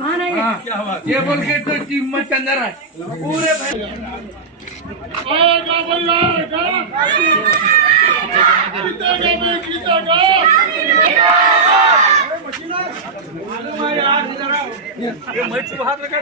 क्या बात, ये बोल के तो टीम में अंदर है पूरे ये मैच बाहर लगा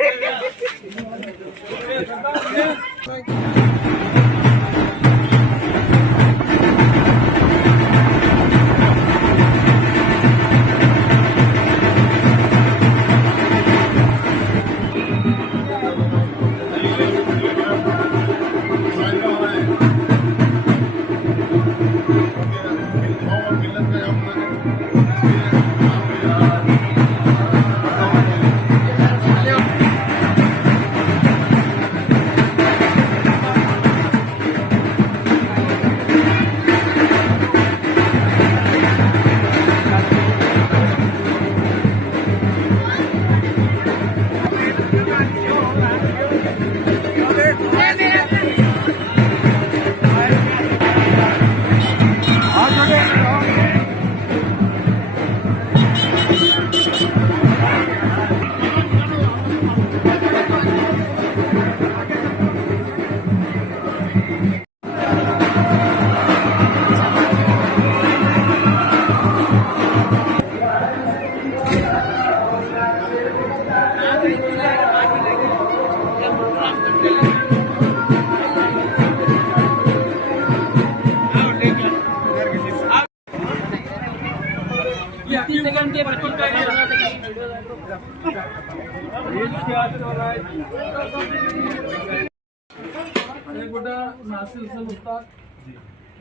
बेटा नासिर हुसैन उस्ताद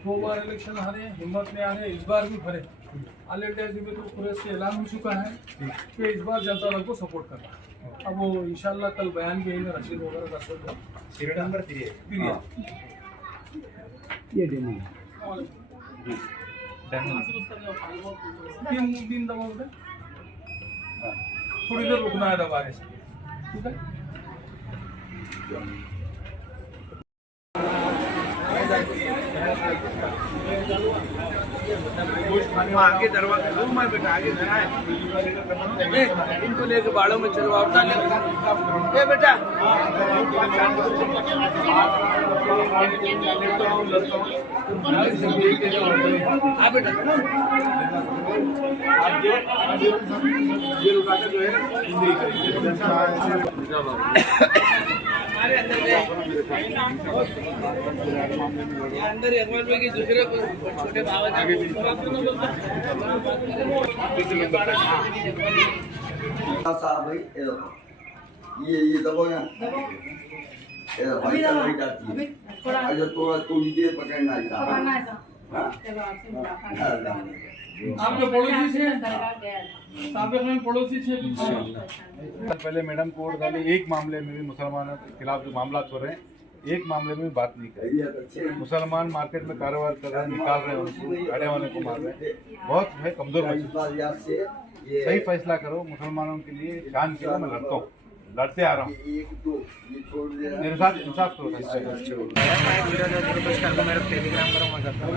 2 बार इलेक्शन हारे, हिम्मत में आ रहे, इस बार भी भरे। ऑलरेडी तो पूरे से ऐलान हो चुका है कि इस बार जनता दल को सपोर्ट करना। अब वो इंशाल्लाह कल बयान भी है रशीद वगैरह का सब नंबर 3 ये डेमो तीन दबा थोड़ी देर रुकना है दबाने से, ठीक है। आगे दरवाजा रूम है बेटा, आगे इनको लेके बाड़ों में चलो आप ए बेटा। हाँ बेटा जो है अंदर में की दूसरे छोटे भाव ये दबो यहाँ भाई जाती है थोड़ी देर पकड़ना है। आप जो पड़ोसी से पड़ोसी से पहले मैडम को वोट डाली, एक मामले में भी मुसलमानों के खिलाफ जो मामला हो रहे हैं, एक मामले में भी बात नहीं करी। मुसलमान मार्केट में कारोबार कर रहे हैं, निकाल रहे हैं उनको, गाड़े वाले को मार रहे हैं, बहुत है कमजोर है। सही फैसला करो मुसलमानों के लिए, जान के लिए मैं लड़ता हूँ, लड़ते आ रहा हूँ, मेरे साथ इंसाफ करो। मेरा टेलीग्राम करो, मैं करता हूँ।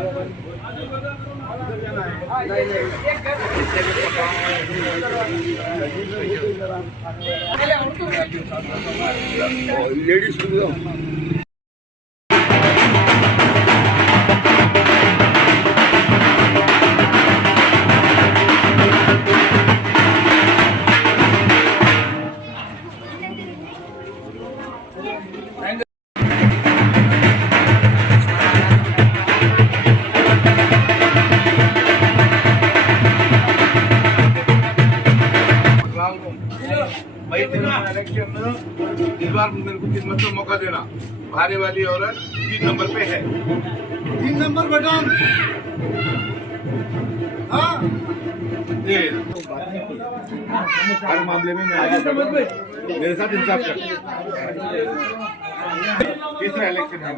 लेडीज इलेक्शन इस बार मेरे को किस्मत का मौका देना। भारे वाली औरत 3 नंबर पे है, 3 नंबर बटन। हाँ हर मामले में मैं आगे मेरे साथ इंसाफ कर। तीसरा इलेक्शन है,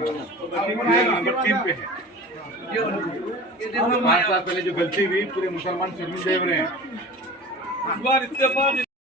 नंबर 3 पे है। 5 साल पहले जो गलती हुई पूरे मुसलमान शर्मिंदे हो रहे हैं।